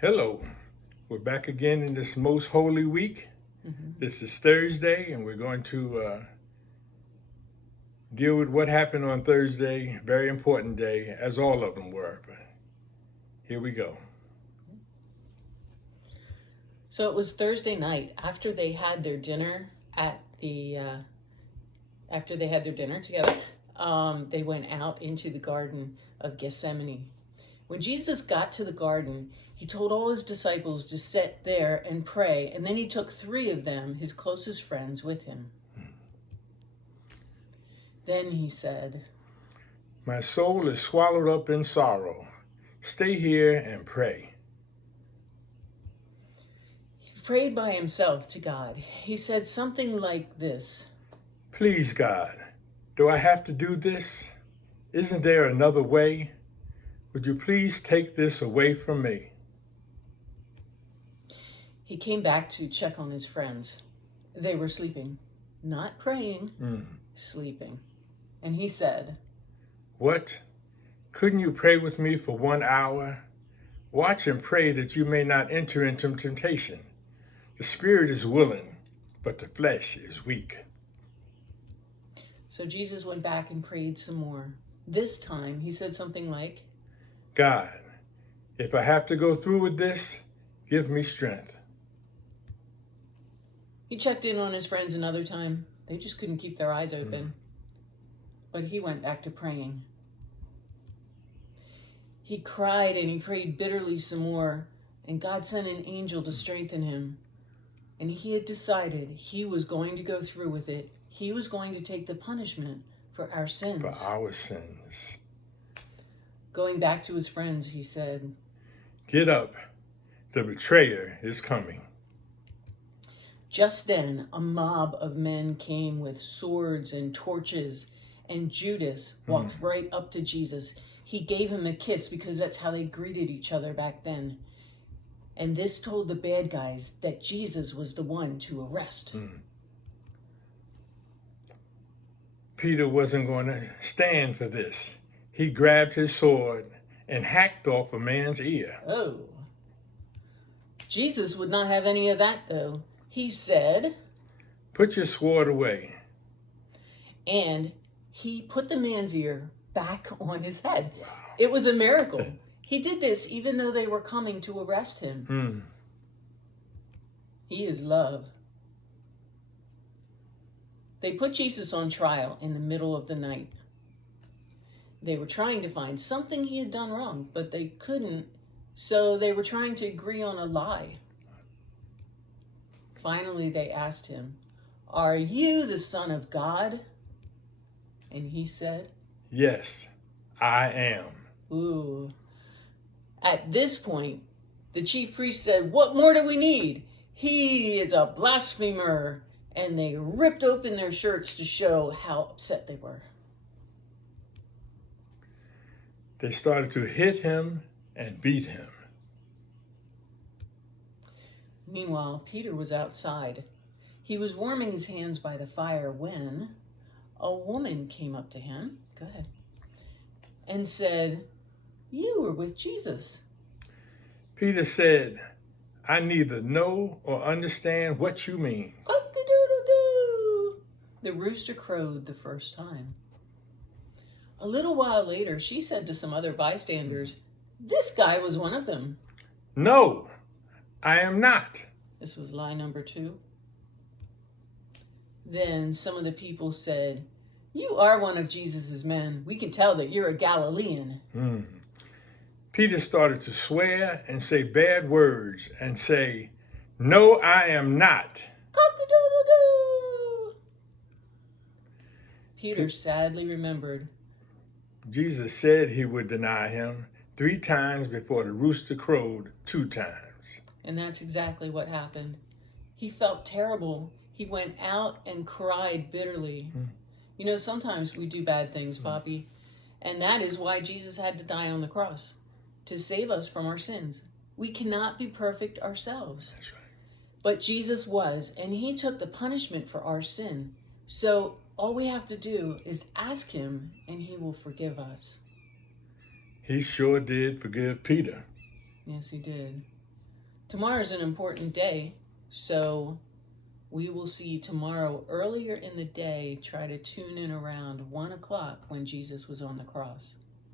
Hello, we're back again in this most holy week. This is Thursday, and we're going to deal with what happened on Thursday. Very important day, as all of them were. But here we go. So it was Thursday night after they had their dinner at the after they had their dinner together. They went out into the Garden of Gethsemane. When Jesus got to the garden, he told all his disciples to sit there and pray, and then he took 3 of them, his closest friends, with him. Then he said, My soul is swallowed up in sorrow. Stay here and pray. He prayed by himself to God. He said something like this: Please, God, do I have to do this? Isn't there another way? Would you please take this away from me? He came back to check on his friends. They were sleeping, not praying, sleeping. And he said, What? Couldn't you pray with me for 1 hour? Watch and pray that you may not enter into temptation. The spirit is willing, but the flesh is weak. So Jesus went back and prayed some more. This time he said something like, God, if I have to go through with this, give me strength. He checked in on his friends another time. They just couldn't keep their eyes open. But he went back to praying. He cried and he prayed bitterly some more, and God sent an angel to strengthen him. And he had decided he was going to go through with it. He was going to take the punishment for our sins. For our sins. Going back to his friends, he said, Get up. The betrayer is coming. Just then, a mob of men came with swords and torches, and Judas walked right up to Jesus. He gave him a kiss because that's how they greeted each other back then. And this told the bad guys that Jesus was the one to arrest. Peter wasn't going to stand for this. He grabbed his sword and hacked off a man's ear. Oh. Jesus would not have any of that, though. He said, Put your sword away. And he put the man's ear back on his head. Wow. It was a miracle. He did this even though they were coming to arrest him. He is love. They put Jesus on trial in the middle of the night. They were trying to find something he had done wrong, but they couldn't, so they were trying to agree on a lie. Finally, they asked him, Are you the Son of God? And he said, Yes, I am. Ooh. At this point, the chief priest said, What more do we need? He is a blasphemer. And they ripped open their shirts to show how upset they were. They started to hit him and beat him. Meanwhile, Peter was outside. He was warming his hands by the fire when a woman came up to him, go ahead, and said, You were with Jesus. Peter said, I neither know or understand what you mean. Cock-a-doodle-doo. The rooster crowed the first time. A little while later, she said to some other bystanders, This guy was one of them. No, I am not. This was lie number 2. Then some of the people said, You are one of Jesus's men. We can tell that you're a Galilean. Peter started to swear and say bad words and say, No, I am not. Cock-a-doodle-doo. Peter sadly remembered. Jesus said he would deny him 3 times before the rooster crowed 2 times. And that's exactly what happened. He felt terrible. He went out and cried bitterly. You know, sometimes we do bad things, Poppy. And that is why Jesus had to die on the cross, to save us from our sins. We cannot be perfect ourselves. That's right. But Jesus was, and he took the punishment for our sin. So all we have to do is ask him, and he will forgive us. He sure did forgive Peter. Yes, he did. Tomorrow's an important day, so we will see you tomorrow earlier in the day. Try to tune in around 1 o'clock when Jesus was on the cross.